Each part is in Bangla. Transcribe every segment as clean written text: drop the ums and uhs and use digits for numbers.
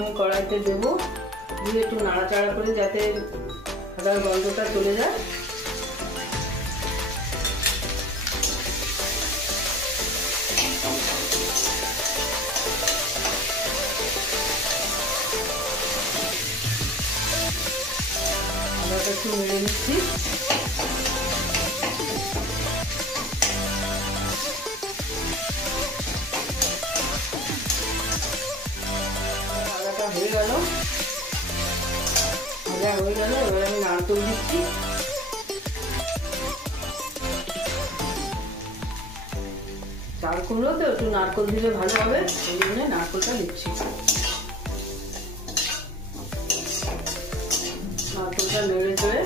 আমি কড়াইতে দেবো, দিয়ে একটু নাড়াচাড়া করে যাতে আদার গন্ধটা চলে যায়। আদাটা একটু নেড়ে নিচ্ছি। আদাটা হয়ে গেল, ভাজা হয়ে গেল। এবার আমি নারকেল দিচ্ছি। চাল কুমড়ো তো একটু নারকেল দিলে ভালো হবে, এই জন্য নারকেলটা দিচ্ছি। নারকেলটা নেড়ে চেড়ে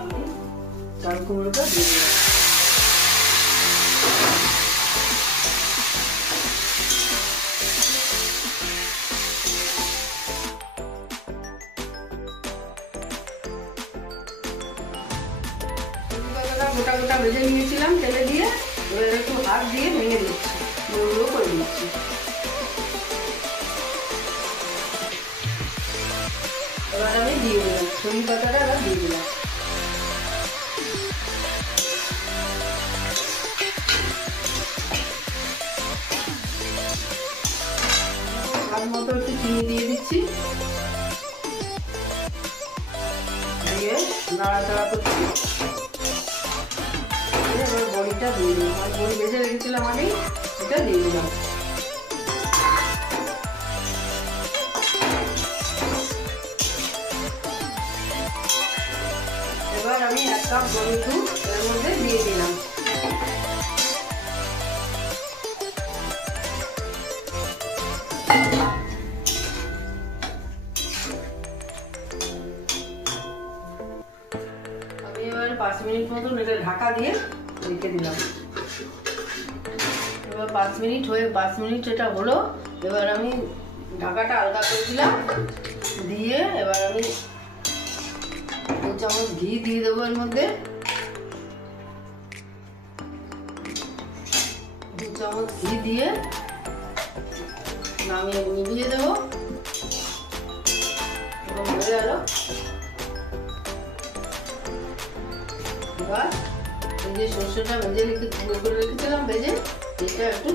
আমি চাল কুমড়োটা দিয়ে দিলাম। গোটা গোটা ভেজে নিয়েছিলাম তেলে দিয়ে, এবার একটু হাত দিয়ে ভেঙে দিচ্ছি, গুঁড়ো গুঁড়ো করে দিচ্ছি। এবার আমি দিয়ে দিলাম সরি পাতাটা, এবার দিয়ে দিলাম। স্বাদ মতো একটু চিনি দিয়ে দিচ্ছি, দিয়ে নাড়াচাড়া করছি। এবার বড়িটা দিয়ে দিলাম, আর বড়ি ভেজে রেখেছিলাম আমি, এটা দিয়ে দিলাম। এবার আমি 1 কাপ গরুর দুধ এর মধ্যে দিয়ে দিলাম। আমি এবার 5 মিনিট মতো এটা ঢাকা দিয়ে রেখে দিলাম। এবার 5 মিনিট এটা হলো। এবার আমি ঢাকাটা আলগা করে দিলাম, দিয়ে এবার আমি 2 চামচ ঘি দিয়ে দেবো এর মধ্যে। 2 চামচ ঘি দিয়ে নামিয়ে মিলিয়ে দেবো। এবং হয়ে গেল। এবার এই যে সর্ষেটা ভেজে গুঁড়ো করে রেখেছিলাম ভেজে, এটা একটু